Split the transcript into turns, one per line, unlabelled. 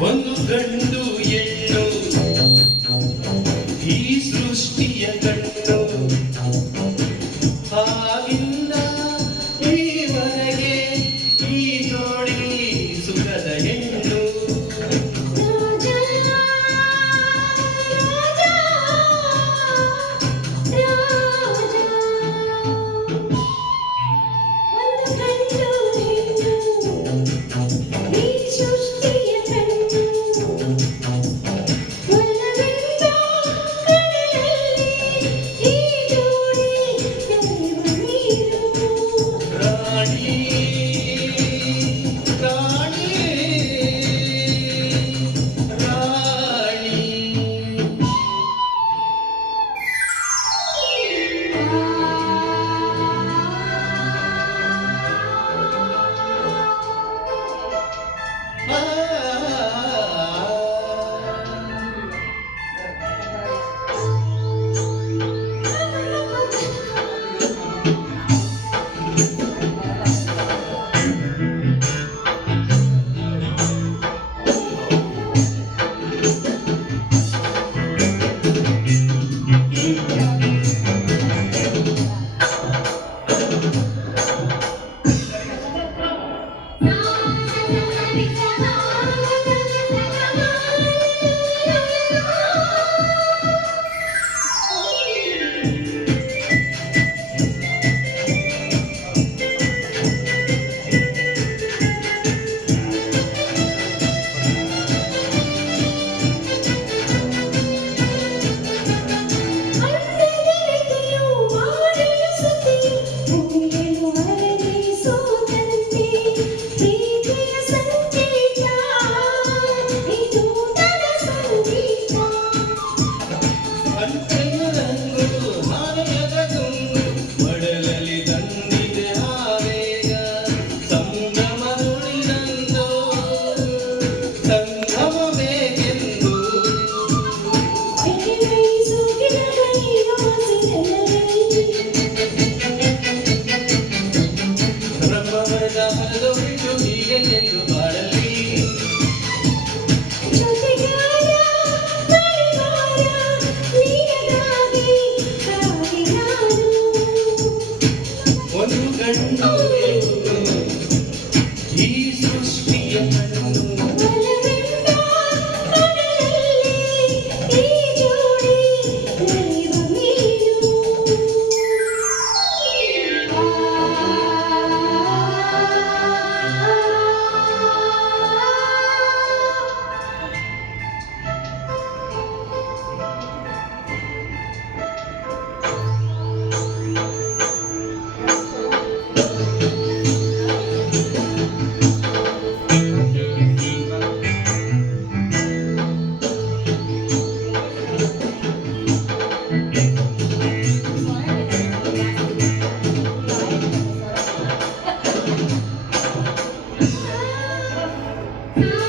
ಒಂದು ಗಂಡು ಎಣ್ಣು ಈ ಸೃಷ್ಟಿಯ ಗಂಡು
i Thank you.
Oh.
Yeah.